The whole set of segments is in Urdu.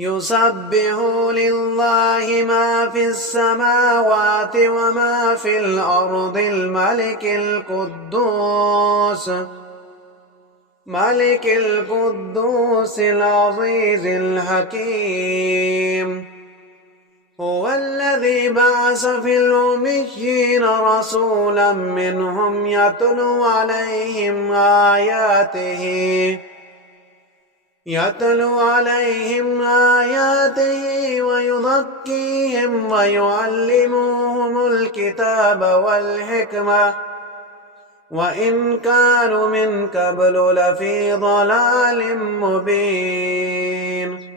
يسبح لله ما في السماوات وما في الأرض ملك القدوس العزيز الحكيم. هو الذي بعث في الأميين رسولا منهم يتلو عليهم آياته ويزكيهم ويعلمهم الكتاب والحكمة وإن كانوا من قبل لفي ضلال مبين.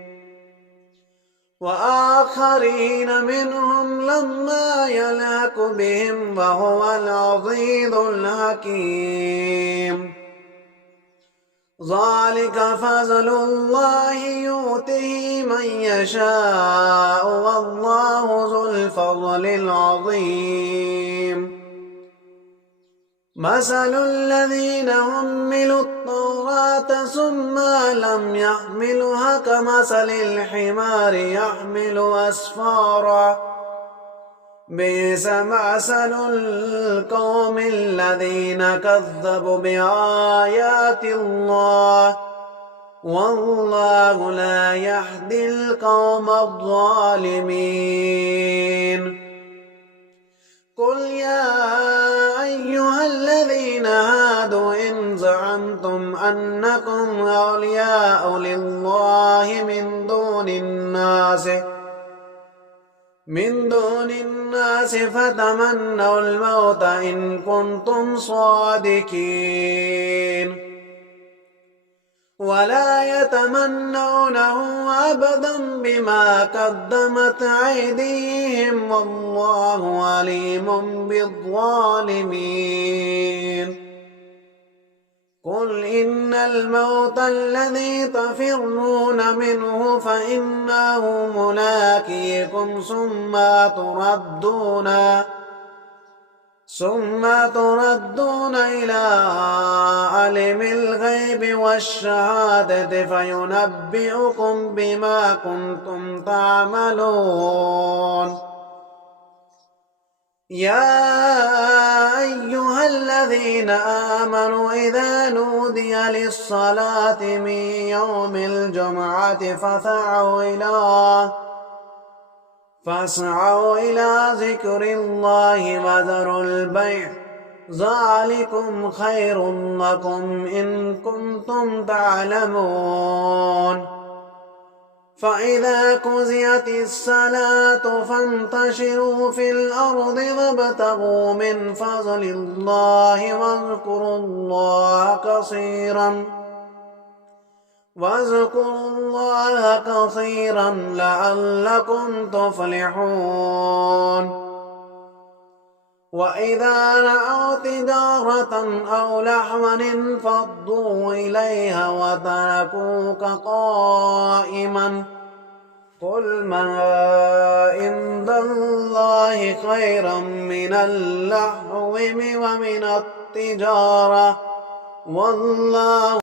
وآخرين منهم لما يلحق بهم وهو العزيز الحكيم. ذلك فضل الله يؤتيه من يشاء والله ذو الفضل العظيم. مثل الذين حملوا التوراة ثم لم يحملوها كمثل الحمار يحمل أسفارا بئس مثل القوم الذين كذبوا بآيات الله والله لا يهدي القوم الظالمين. قل يا أيها الذين هادوا إن زعمتم أنكم أولياء لله من دون الناس فتمنوا الموت إن كنتم صادقين ولا يتمنونه أبدا بما قدمت أيديهم والله عليم بالظالمين. قل إن الموت الذي تفرون منه فإنه ملاقيكم ثم تردون إلى عالم الغيب والشهادة فينبئكم بما كنتم تعملون. يا أيها الذين آمنوا إذا نودي للصلاة من يوم الجمعة فاسعوا إلى ذكر الله وذروا البيع ذلكم خير لكم إن كنتم تعلمون. فإذا قضيت الصلاة فانتشروا في الأرض وابتغوا من فضل الله واذكروا الله كثيرا لعلكم تفلحون. وإذا رأوا تجارة أو لهوا انفضوا إليها وتركوك قائما قل ما عند الله خيرا من اللهو ومن التجارة والله